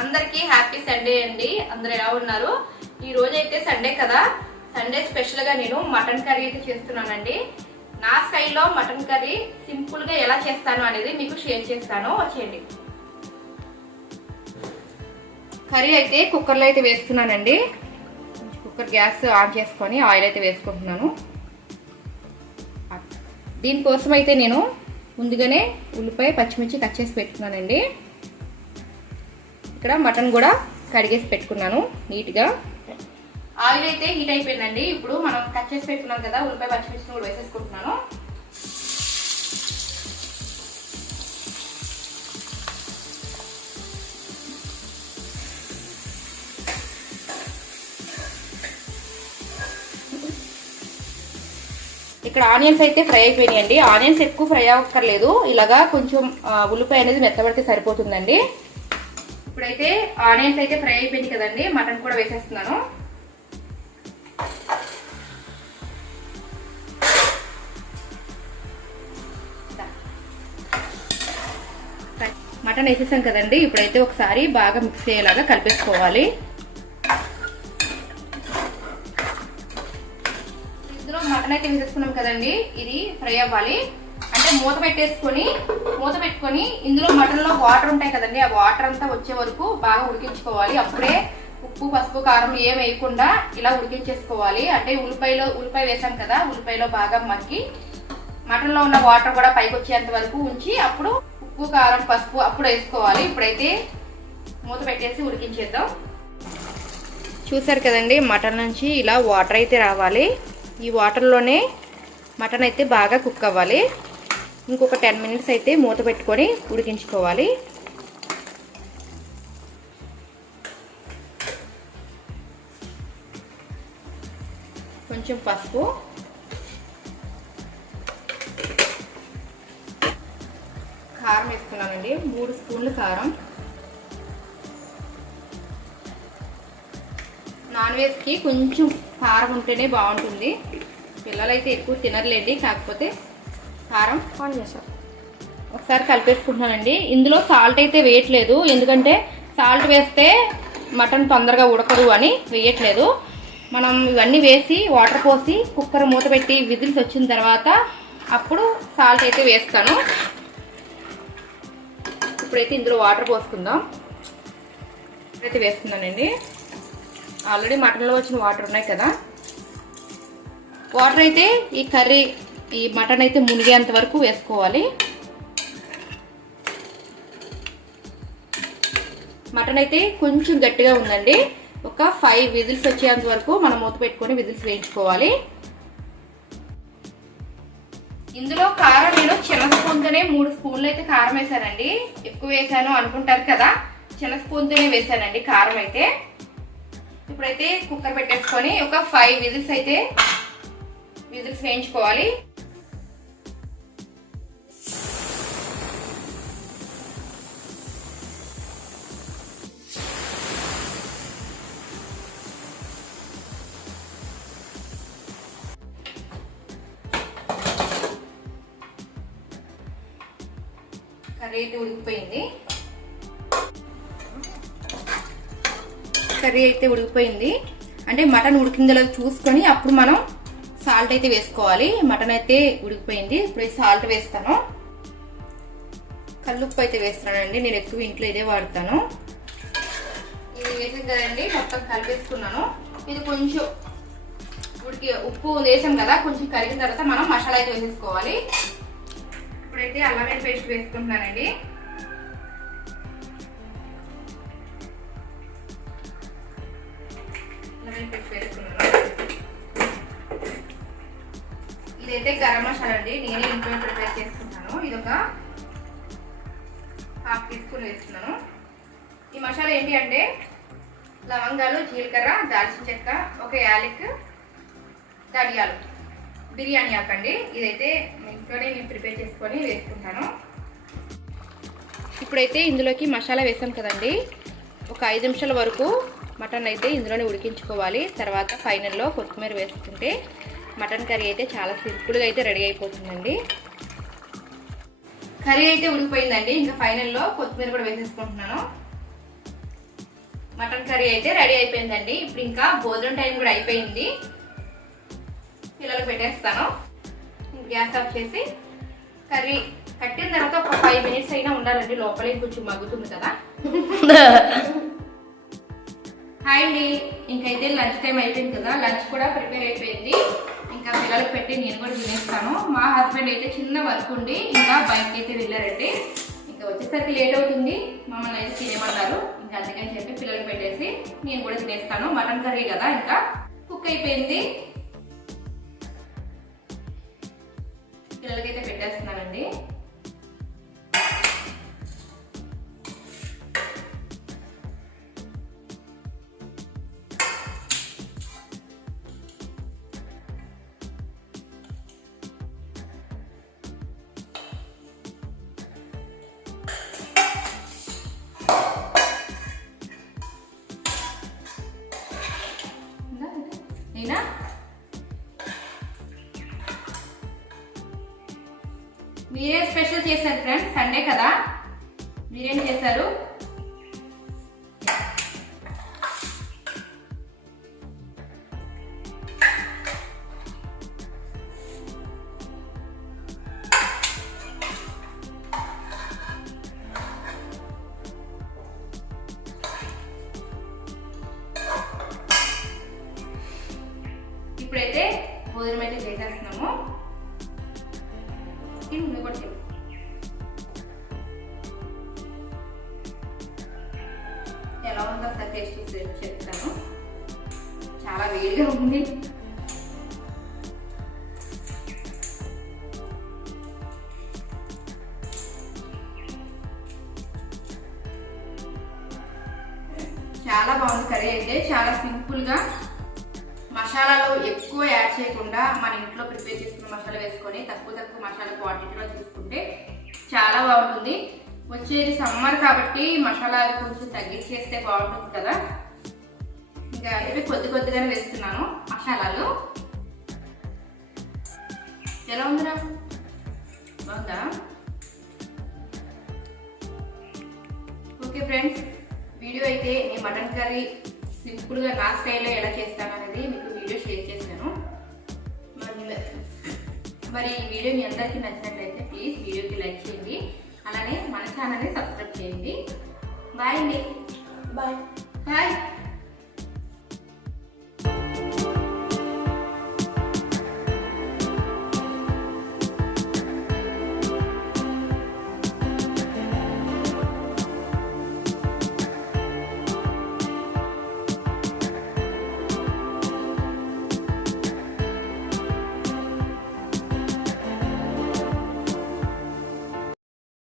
అందరికీ happy Sunday అండి. అందరు ఎలా ఉన్నారు? ఈ రోజు అయితే సండే కదా. సండే స్పెషల్గా నేను మటన్ కర్రీ అయితే చేస్తున్నానండి. నా స్టైల్లో మటన్ కర్రీ సింపుల్గా ఎలా చేస్తాను అనేది మీకు షేర్ చేస్తాను. వచ్చేయండి. కర్రీ అయితే కుక్కర్లో అయితే వేస్తున్నానండి. కుక్కర్ గ్యాస్ ఆన్ చేసుకొని ఆయిల్ అయితే వేసుకుంటున్నాను. దీనికోసం అయితే నేను ముందుగానే ఉల్లిపాయ పచ్చిమిర్చి కట్ చేసి పెట్టుకున్నానండి. ఇక్కడ మటన్ కూడా కడిగేసి పెట్టుకున్నాను నీట్గా. ఆయిల్ అయితే హీట్ అయిపోయిందండి. ఇప్పుడు మనం కట్ చేసి పెట్టుకున్నాం కదా ఉల్లిపాయ పచ్చిమిర్చిని కూడా వేసేసుకుంటున్నాను. ఇక్కడ ఆనియన్స్ అయితే ఫ్రై అయిపోయినాయండి. ఆనియన్స్ ఎక్కువ ఫ్రై అవ్వక్కర్లేదు. ఇలాగా కొంచెం ఉల్లిపాయ అనేది మెత్తబడితే సరిపోతుందండి. ఇప్పుడైతే ఆనియన్స్ అయితే ఫ్రై అయిపోయింది కదండి మటన్ కూడా వేసేస్తున్నాను. మటన్ వేసేసాం కదండి ఇప్పుడైతే ఒకసారి బాగా మిక్స్ అయ్యేలాగా కలిపేసుకోవాలి. ఇందులో మటన్ అయితే వేసేసుకున్నాం కదండి ఇది ఫ్రై అవ్వాలి. మూత పెట్టేసుకొని మూత పెట్టుకొని ఇందులో మటన్లో వాటర్ ఉంటాయి కదండి ఆ వాటర్ అంతా వచ్చే వరకు బాగా ఉడికించుకోవాలి. అప్పుడే ఉప్పు పసుపు కారం ఏం వేయకుండా ఇలా ఉడికించేసుకోవాలి. అంటే ఉల్లిపాయలో ఉల్లిపాయ వేసాం కదా ఉల్లిపాయలో బాగా మగ్గి మటన్లో ఉన్న వాటర్ కూడా పైకి వచ్చేంత వరకు ఉంచి అప్పుడు ఉప్పు కారం పసుపు అప్పుడు వేసుకోవాలి. ఇప్పుడైతే మూత పెట్టేసి ఉడికించేద్దాం. చూసారు కదండి మటన్ నుంచి ఇలా వాటర్ అయితే రావాలి. ఈ వాటర్లోనే మటన్ అయితే బాగా కుక్ అవ్వాలి. ఇంకొక టెన్ మినిట్స్ అయితే మూత పెట్టుకొని ఉడికించుకోవాలి. కొంచెం పసుపు. కారం వేసుకున్నానండి. మూడు స్పూన్లు కారం. నాన్ వెజ్కి కొంచెం కారం ఉంటేనే బాగుంటుంది. పిల్లలైతే ఎక్కువ తినర్లేండి కాకపోతే కారం? ఆన్ చేసాం. ఒకసారి కలిపేసుకుంటున్నానండి. ఇందులో సాల్ట్ అయితే వేయట్లేదు. ఎందుకంటే సాల్ట్ వేస్తే మటన్ తొందరగా ఉడకదు అని వేయట్లేదు. మనం ఇవన్నీ వేసి వాటర్ పోసి కుక్కర్ మూత పెట్టి విజిల్స్ వచ్చిన తర్వాత అప్పుడు సాల్ట్ అయితే వేస్తాను. ఇప్పుడైతే ఇందులో వాటర్ పోసుకుందాం. అయితే వేసుకున్నానండి. ఆల్రెడీ మటన్లో వచ్చిన వాటర్ ఉన్నాయి కదా. వాటర్ అయితే ఈ కర్రీ ఈ మటన్ అయితే మునిగేంత వరకు వేసుకోవాలి. మటన్ అయితే కొంచెం గట్టిగా ఉందండి. ఒక ఫైవ్ విజిల్స్ వచ్చేంత వరకు మనం మూత పెట్టుకొని విజిల్స్ వేయించుకోవాలి. ఇందులో కారం నేను చిన్న స్పూన్తోనే మూడు స్పూన్లు అయితే కారం వేసానండి. ఎక్కువ వేసాను అనుకుంటారు కదా చిన్న స్పూన్తోనే వేసానండి కారం అయితే. ఇప్పుడైతే కుక్కర్ పెట్టేసుకొని ఒక ఫైవ్ విజిల్స్ అయితే విజిల్స్ వేయించుకోవాలి. అయితే ఉడికిపోయింది. కర్రీ అయితే ఉడికిపోయింది. అంటే మటన్ ఉడికిందో చూసుకొని అప్పుడు మనం సాల్ట్ అయితే వేసుకోవాలి. మటన్ అయితే ఉడికిపోయింది. ఇప్పుడు సాల్ట్ వేస్తాను. కల్లుప్పు అయితే వేస్తున్నానండి. నేను ఎక్కువ ఇంట్లో ఇదే వాడతాను. ఇది వేసాం కదండి. మొత్తం కలిపేసుకున్నాను. ఇది కొంచెం ఉడికి ఉప్పు వేసాం కదా కొంచెం కరిగిన తర్వాత మనం మసాలా అయితే వేసేసుకోవాలి. ఇప్పుడైతే అల్లం పేస్ట్ వేసుకుంటున్నానండి. అల్లం పేస్ట్ వేసుకున్నాను ఇదైతే గరం మసాలా అండి. నేనే ఇంట్లో ప్రిపేర్ చేసుకుంటాను. ఇది ఒక హాఫ్ టీ స్పూన్ వేస్తున్నాను ఈ మసాలా ఏంటి అంటే లవంగాలు జీలకర్ర దాల్చిన చెక్క ఒక యాలక్ ధనియాలు. బిర్యానీ ఆకండి ఇదైతే ఇంట్లోనే నేను ప్రిపేర్ చేసుకొని వేసుకుంటాను. ఇప్పుడైతే ఇందులోకి మసాలా వేసాం కదండి. ఒక ఐదు నిమిషాల వరకు మటన్ అయితే ఇందులోనే ఉడికించుకోవాలి. తర్వాత ఫైనల్లో కొత్తిమీర వేసుకుంటే మటన్ కర్రీ అయితే చాలా సింపుల్గా అయితే రెడీ అయిపోతుందండి. కర్రీ అయితే ఉడికిపోయిందండి. ఇంకా ఫైనల్లో కొత్తిమీర కూడా వేసేసుకుంటున్నాను. మటన్ కర్రీ అయితే రెడీ అయిపోయిందండి. ఇప్పుడు ఇంకా భోజనం టైం కూడా అయిపోయింది. పిల్లలు పెట్టేస్తాను. గ్యాస్ ఆఫ్ చేసి కర్రీ కట్టిన తర్వాత ఒక ఫైవ్ మినిట్స్ అయినా ఉండాలండి లోపలే కొంచెం మగ్గుతుంది కదా. హాయ్ అండి ఇంకైతే లంచ్ టైం అయిపోయింది కదా లంచ్ కూడా ప్రిపేర్ అయిపోయింది. ఇంకా పిల్లలకు పెట్టి నేను కూడా తినేస్తాను. మా హస్బెండ్ అయితే చిన్న వర్క్ ఉండి ఇంకా బయటకి అయితే వెళ్ళారండి. ఇంకా వచ్చేసరికి లేట్ అవుతుంది మమ్మల్ని అయితే తినేమన్నారు ఇంకా అందుకని చెప్పి పిల్లలకు పెట్టేసి నేను కూడా తినేస్తాను. మటన్ కర్రీ కదా ఇంకా. కుక్ అయిపోయింది. పిల్లలకైతే పెట్టేస్తున్నానండి. మీరే స్పెషల్ చేశారు ఫ్రెండ్స్ సండే కదా? మీరేం చేశారు? తిను, నువ్వు కూడా తిను. ఎలా ఉందో ఒకసారి టేస్ట్ చేసి చెప్తాను చాలా వేడిగా ఉంది. చాలా బాగుంది కర్రీ అయితే. చాలా సింపుల్గా మసాలాలు ఎక్కువ యాడ్ చేయకుండా మన ఇంట్లో ప్రిపేర్ చేసుకున్న మసాలా వేసుకొని తక్కువ తక్కువ మసాలా క్వాంటిటీలో తీసుకుంటే చాలా బాగుంటుంది. వచ్చేది సమ్మర్ కాబట్టి మసాలాలు కొంచెం తగ్గించేస్తే బాగుంటుంది కదా. ఇంకా ఇవి కొద్ది కొద్దిగానే వేస్తున్నాను మసాలాలు. ఎలా ఉందిరా? బాగుందా? ఓకే ఫ్రెండ్స్ వీడియో అయితే నేను మటన్ కర్రీ సింపుల్గా నా స్టైల్లో ఎలా చేస్తాను అనేది మీకు వీడియో షేర్ చేశాను. మరి మరి ఈ వీడియో మీ అందరికీ నచ్చినట్లయితే ప్లీజ్ వీడియోకి లైక్ చేయండి. అలానే మన ఛానల్ని సబ్స్క్రైబ్ చేయండి. బాయ్ అండి. బాయ్. బాయ్.